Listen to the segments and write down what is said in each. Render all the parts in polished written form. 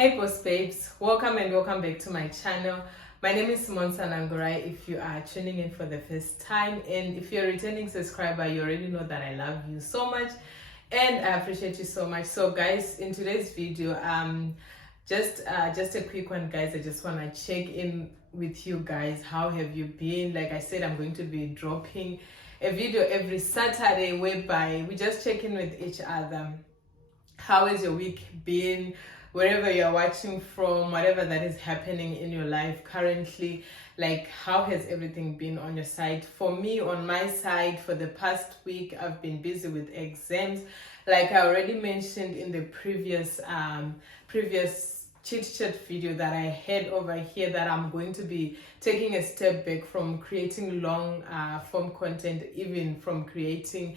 Hey boss babes, welcome and welcome back to my channel. My name is Simon Sanangorai if you are tuning in for the first time, and if you're a returning subscriber, you already know that I love you so much and I appreciate you so much. So guys, in today's video, just a quick one guys. I just want to check in with you guys. How have you been? Like I said, I'm going to be dropping a video every Saturday whereby we just check in with each other. How has your week been? Wherever you're watching from, whatever that is happening in your life currently, like how has everything been on your side? For me, on my side, for the past week, I've been busy with exams. Like I already mentioned in the previous chit chat video that I had over here, that I'm going to be taking a step back from creating long form content, even from creating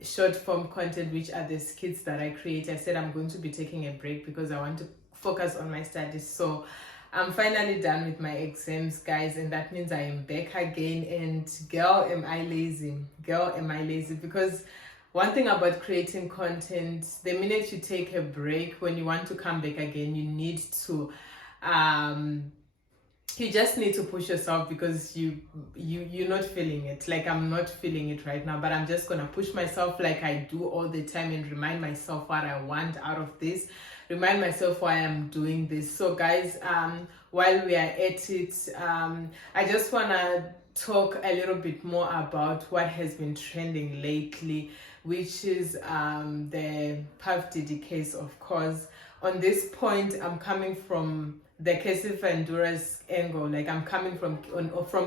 short form content, which are the skits that I create. I said I'm going to be taking a break because I want to focus on my studies. So I'm finally done with my exams, guys, and that means I am back again. And girl, am I lazy? Girl, am I lazy? Because one thing about creating content, the minute you take a break, when you want to come back again, you need to you just need to push yourself, because you're not feeling it. Like I'm not feeling it right now, but I'm just gonna push myself like I do all the time and remind myself what I want out of this, remind myself why I'm doing this. So guys, while we are at it, I just wanna talk a little bit more about what has been trending lately, which is the Puff Diddy case. Of course, on this point, I'm coming from the Cassie Ventura's angle. Like I'm coming from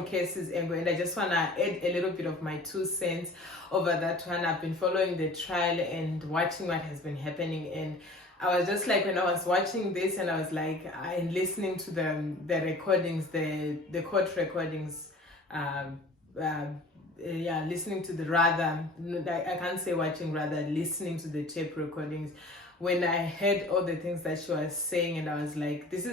Cassie's angle, and I just want to add a little bit of my 2 cents over that one. I've been following the trial and watching what has been happening, and I was just like, when I was watching this and I was like, and listening to the recordings, the court recordings, listening to the, rather, I can't say watching, rather listening to the tape recordings, when I heard all the things that she was saying, and I was like, this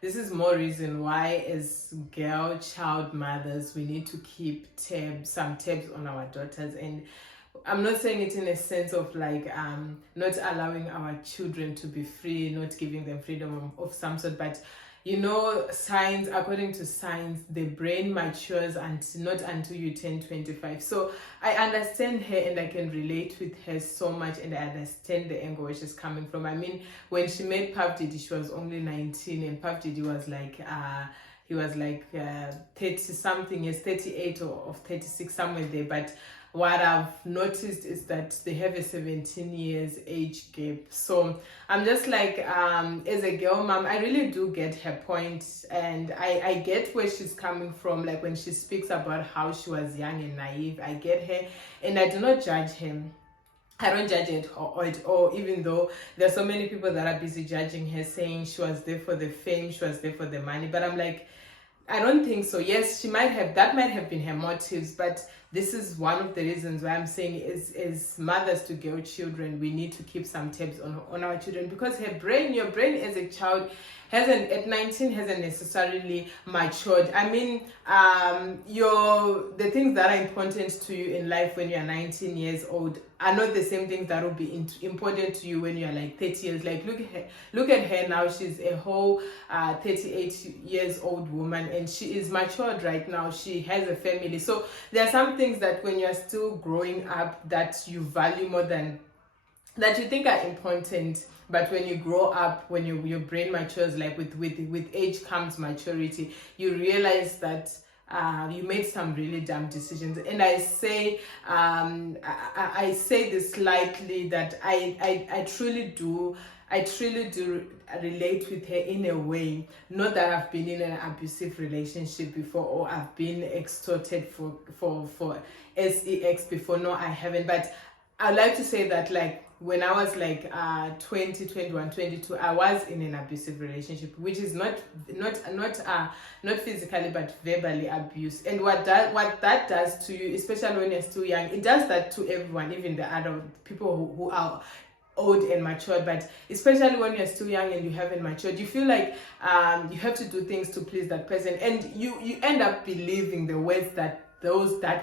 is more reason why as child mothers we need to keep some tabs on our daughters. And I'm not saying it in a sense of like not allowing our children to be free, not giving them freedom of some sort, but you know, science, according to science, the brain matures and not until you turn 25. So I understand her and I can relate with her so much, and I understand the angle where she's coming from. I mean, when she made Puff Diddy, she was only 19, and Puff Diddy was like, he was like 30 something years, 38 or 36, somewhere there. But what I've noticed is that they have a 17 years age gap. So I'm just like, as a girl mom, I really do get her point, and I get where she's coming from. Like when she speaks about how she was young and naive, I get her, and I do not judge him. I don't judge it at all, even though there's so many people that are busy judging her, saying she was there for the fame, she was there for the money. But I'm like, I don't think so. Yes, that might have been her motives, but this is one of the reasons why I'm saying is mothers to girl children, we need to keep some tabs on our children, because your brain as a child at 19 hasn't necessarily matured. I mean, the things that are important to you in life when you're 19 years old are not the same things that will be important to you when you're like 30 years. Like look at her now. She's a whole 38 years old woman, and she is matured right now. She has a family. So there are some things that when you're still growing up that you value more than that you think are important, but when you grow up, when your brain matures, like with age comes maturity, you realize that you made some really dumb decisions. And I say this lightly, that I truly do relate with her in a way. Not that I've been in an abusive relationship before, or I've been extorted for sex before. No, I haven't. But I'd like to say that, like, when I was like 20, 21, 22, I was in an abusive relationship, which is not physically but verbally abuse. And what that does to you, especially when you're still young, it does that to everyone, even the adult people who are old and matured. But especially when you're still young and you haven't matured, you feel like you have to do things to please that person, and you end up believing the words that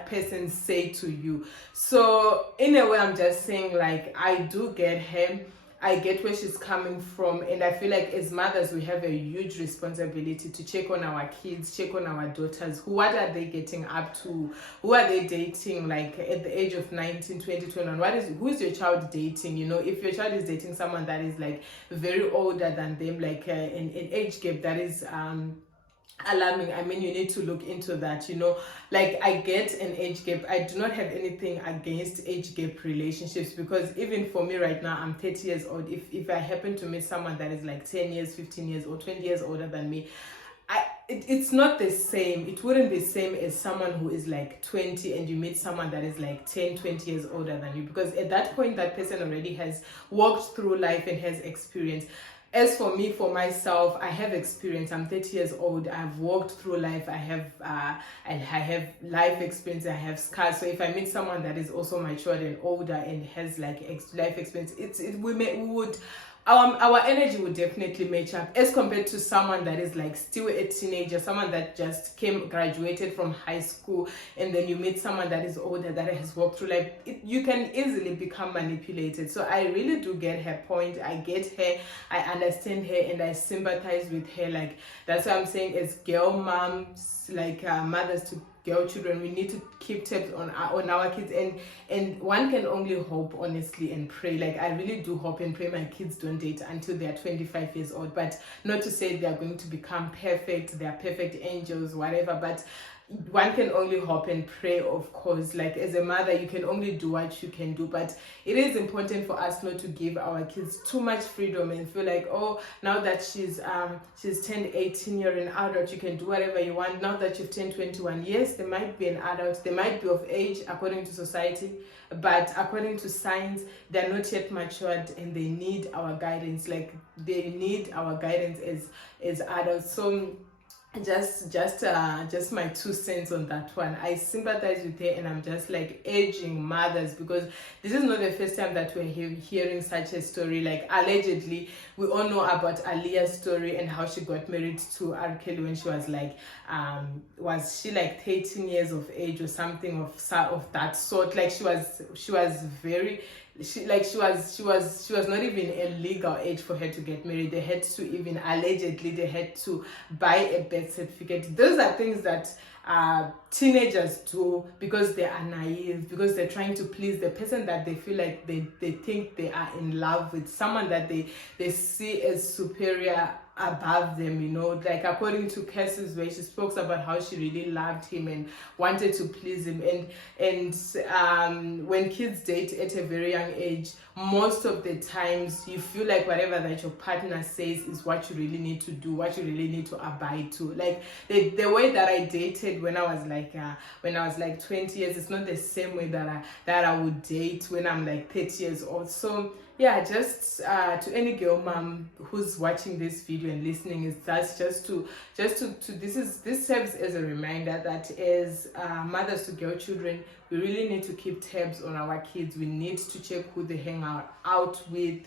person say to you. So in a way, I'm just saying, like, I do get him. I get where she's coming from, and I feel like as mothers we have a huge responsibility to check on our kids, check on our daughters. What are they getting up to? Who are they dating, like at the age of 19, 20, 21? Who is your child dating? You know, if your child is dating someone that is like very older than them, like an age gap that is alarming, I mean, you need to look into that. You know, like I get an age gap. I do not have anything against age gap relationships, because even for me right now, I'm 30 years old. If I happen to meet someone that is like 10 years, 15 years or 20 years older than me, it's not the same. It wouldn't be the same as someone who is like 20 and you meet someone that is like 10, 20 years older than you, because at that point that person already has walked through life and has experience. As for me, for myself, I have experience. I'm 30 years old. I've walked through life. I have life experience. I have scars. So if I meet someone that is also matured and older and has like life experience, our energy would definitely match up, as compared to someone that is like still a teenager, someone that just graduated from high school, and then you meet someone that is older, that has walked through life. You can easily become manipulated. So I really do get her point. I get her, I understand her, and I sympathize with her. Like, that's what I'm saying, as girl moms, like mothers to girl children, we need to keep tabs on our kids, and one can only hope, honestly, and pray. Like, I really do hope and pray my kids don't date until they're 25 years old, but not to say they're going to become perfect, they're perfect angels, whatever, but one can only hope and pray, of course. Like, as a mother, you can only do what you can do, but it is important for us not to give our kids too much freedom and feel like, oh, now that she's turned 18, you're an adult, you can do whatever you want. Now that you've turned 21, yes, they might be an adult, they might be of age according to society, but according to science, they're not yet matured, and they need our guidance. Like, they need our guidance as adults. So just my 2 cents on that one. I sympathize with her, and I'm just like urging mothers, because this is not the first time that we're hearing such a story. Like, allegedly, we all know about Aaliyah's story and how she got married to R. Kelly when she was like was she like 13 years of age or something of that sort. Like, she was very, she was not even a legal age for her to get married. They had to, even allegedly, they had to buy a birth certificate. Those are things that teenagers do because they are naive, because they're trying to please the person that they feel like they think they are in love with, someone that they see as superior above them, you know. Like, according to Cassie's way, she spoke about how she really loved him and wanted to please him, and when kids date at a very young age, most of the times you feel like whatever that your partner says is what you really need to do, what you really need to abide to. Like, the way that I dated when I was like 20 years, it's not the same way that I would date when I'm like 30 years old. So yeah, just to any girl mom who's watching this video and listening, is that's just to this serves as a reminder that as mothers to girl children, we really need to keep tabs on our kids. We need to check who they hang out with,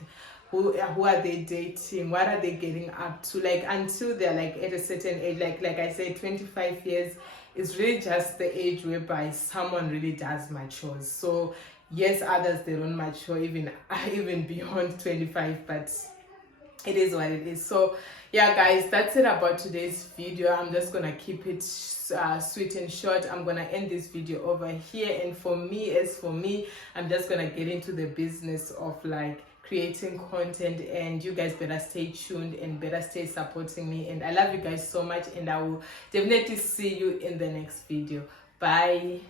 who are they dating, what are they getting up to, like, until they're like at a certain age. Like I said, 25 years is really just the age whereby someone really does mature. So yes, others, they don't mature even beyond 25, but it is what it is. So yeah, guys, that's it about today's video. I'm just gonna keep it sweet and short. I'm gonna end this video over here, and for me, I'm just gonna get into the business of like creating content, and you guys better stay tuned and better stay supporting me. And I love you guys so much, and I will definitely see you in the next video. Bye.